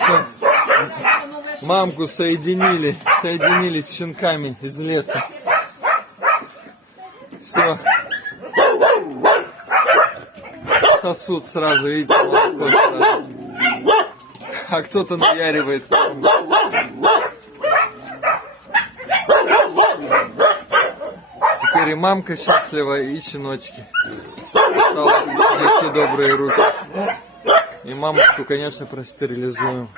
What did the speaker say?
Все. Мамку соединили с щенками из леса. Все. Сосуд сразу, видите, молоко сразу. А кто-то наяривает. Теперь и мамка счастлива, и щеночки. Осталось найти добрые руки. И мамочку, конечно, простерилизуем.